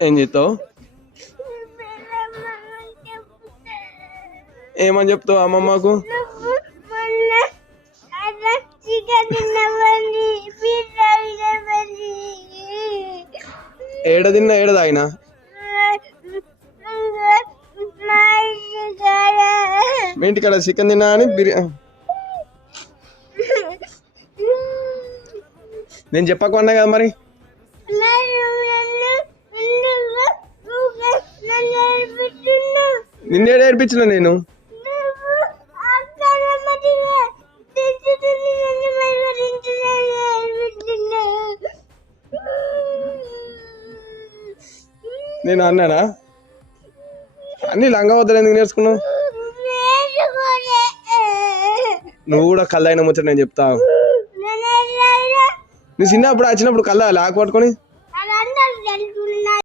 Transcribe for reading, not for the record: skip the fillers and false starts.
ఏం చేస్తావు? ఏమని చెప్తావు అమ్మమ్మకు? ఏడ తిన్నా ఏడ తాగినా? మీ ఇంటికాడ చికెన్ తిన్నా అని నేను చెప్పకుండా కదా మరి. నిన్నేడు ఏడిపించిన నేను? నేను అన్నానా? అన్ని లంగా వద్దలు ఎందుకు నేర్చుకున్నావు? నువ్వు కూడా కళ్ళైన ముచ్చట నేను చెప్తావు. నీ చిన్నప్పుడు వచ్చినప్పుడు కళ్ళ లాక్ పట్టుకొని